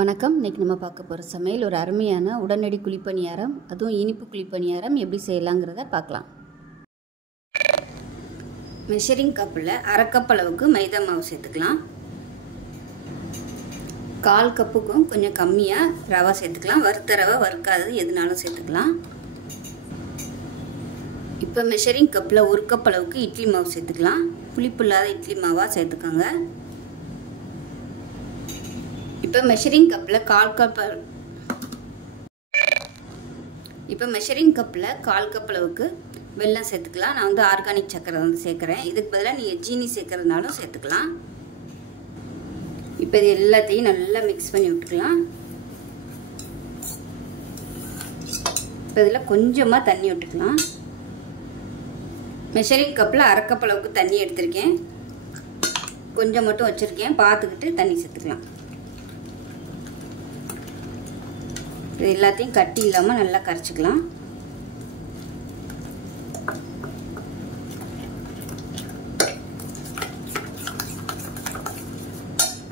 வணக்கம். இன்றைக்கி நம்ம பார்க்க போகிற சமையல் ஒரு அருமையான உடனடி குழிப்பணியாரம், அதுவும் இனிப்பு குழிப்பணியாரம் எப்படி செய்யலாங்கிறத பார்க்கலாம். மெஷரிங் கப்பில் அரை கப் அளவுக்கு மைதா மாவு சேர்த்துக்கலாம். 1/4 கப்புக்கும் கொஞ்சம் கம்மியாக ரவை சேர்த்துக்கலாம். வறுத்த ரவை, வறுக்காதது எதுனாலும் சேர்த்துக்கலாம். இப்போ மெஷரிங் கப்பில் 1 கப் அளவுக்கு இட்லி மாவு சேர்த்துக்கலாம். புளிப்பு இல்லாத இட்லி மாவாக சேர்த்துக்கோங்க. இப்போ மெஷரிங் கப்பில் 1/4 கப் அளவுக்கு வெல்லம் சேர்த்துக்கலாம். நான் வந்து ஆர்கானிக் சக்கரை வந்து சேர்க்குறேன். இதுக்கு பதிலாக நீங்கள் ஜீனி சேர்க்குறதுனாலும் சேர்த்துக்கலாம். இப்போ இது எல்லாத்தையும் நல்லா மிக்ஸ் பண்ணி விட்டுக்கலாம். இப்போ இதில் கொஞ்சமாக தண்ணி விட்டுக்கலாம். மெஷரிங் கப்பில் அரை கப் அளவுக்கு தண்ணி எடுத்திருக்கேன். கொஞ்சம் மட்டும் வச்சுருக்கேன், பார்த்துக்கிட்டு தண்ணி சேர்த்துக்கலாம். இது எல்லாத்தையும் கட்டி இல்லாமல் நல்லா கரைச்சிக்கலாம்.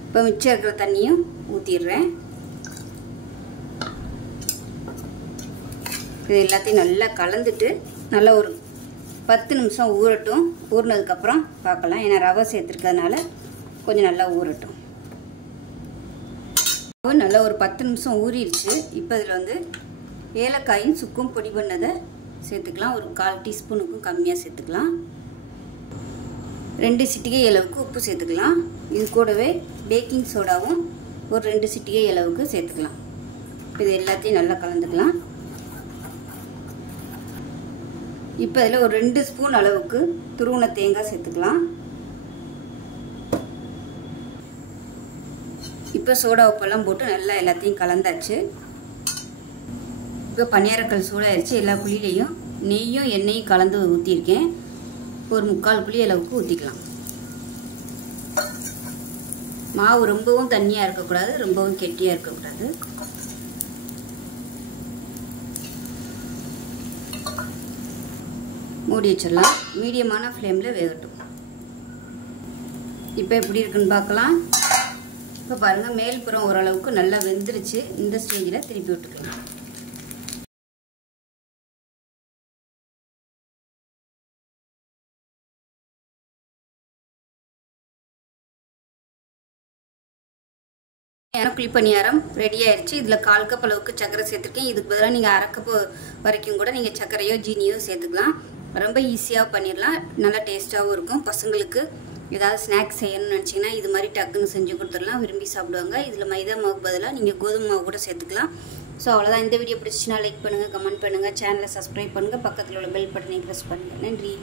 இப்போ மிச்சம் இருக்கிற தண்ணியும் ஊற்றிடுறேன். இது எல்லாத்தையும் நல்லா கலந்துட்டு நல்லா ஒரு 10 நிமிஷம் ஊறட்டும். ஊறினதுக்கப்புறம் பார்க்கலாம். ஏன்னா ரவை சேர்த்துருக்கிறதுனால கொஞ்சம் நல்லா ஊறட்டும். நல்லா ஒரு 10 நிமிஷம் ஊறிடுச்சு. இப்போ இதில் வந்து ஏலக்காயும் சுக்கும் பொடி பண்ணதை சேர்த்துக்கலாம். ஒரு 1/4 டீஸ்பூனுக்கும் கம்மியாக சேர்த்துக்கலாம். 2 சிட்டிகை அளவுக்கு உப்பு சேர்த்துக்கலாம். இது கூடவே பேக்கிங் சோடாவும் ஒரு 2 சிட்டிகை அளவுக்கு சேர்த்துக்கலாம். இது எல்லாத்தையும் நல்லா கலந்துக்கலாம். இப்போ இதில் ஒரு 2 ஸ்பூன் அளவுக்கு துருவன தேங்காய் சேர்த்துக்கலாம். இப்போ சோடா உப்பெல்லாம் போட்டு நல்லா எல்லாத்தையும் கலந்தாச்சு. இப்போ பணியாரக்கல் சூடாயிருச்சு. எல்லா குழியிலையும் நெய்யும் எண்ணெயும் கலந்து ஊற்றிருக்கேன். ஒரு 3/4 குழி அளவுக்கு ஊற்றிக்கலாம். மாவு ரொம்பவும் தண்ணியாக இருக்கக்கூடாது, ரொம்பவும் கெட்டியாக இருக்கக்கூடாது. மூடி வச்சிடலாம். மீடியமான ஃப்ளேமில் வேகட்டும். இப்போ எப்படி இருக்குன்னு பார்க்கலாம். இப்போ பாருங்கள், மேல்புறம் ஓரளவுக்கு நல்லா வெந்துருச்சு. இந்த ஸ்டேஜில் திருப்பி விட்டுக்கலாம். குழிப்பணியாரம் ரெடி ஆயிடுச்சு. இதில் 1/4 கப் அளவுக்கு சர்க்கரை சேர்த்துருக்கேன். இதுக்கு பதிலாக நீங்கள் அரை கப்பு வரைக்கும் கூட நீங்கள் சர்க்கரையோ ஜீனியோ சேர்த்துக்கலாம். ரொம்ப ஈஸியாக பண்ணிடலாம். நல்லா டேஸ்ட்டாகவும் இருக்கும். பசங்களுக்கு ஏதாவது ஸ்நாக்ஸ் செய்யணும்னு நினச்சிங்கன்னா இது மாதிரி டக்குன்னு செஞ்சு கொடுத்துடலாம். விரும்பி சாப்பிடுவாங்க. இதில் மைதா மாவுக்கு பதிலாக நீங்கள் கோதுமை மாவு கூட சேர்த்துக்கலாம். ஸோ அவ்வளோதான். இந்த வீடியோ பிடிச்சிச்சுன்னா லைக் பண்ணுங்கள், கமெண்ட் பண்ணுங்கள், சேனலை சப்ஸ்கிரைப் பண்ணுங்கள், பக்கத்தில் உள்ள பெல் பட்டனை ப்ரெஸ் பண்ணுங்கள். நன்றி.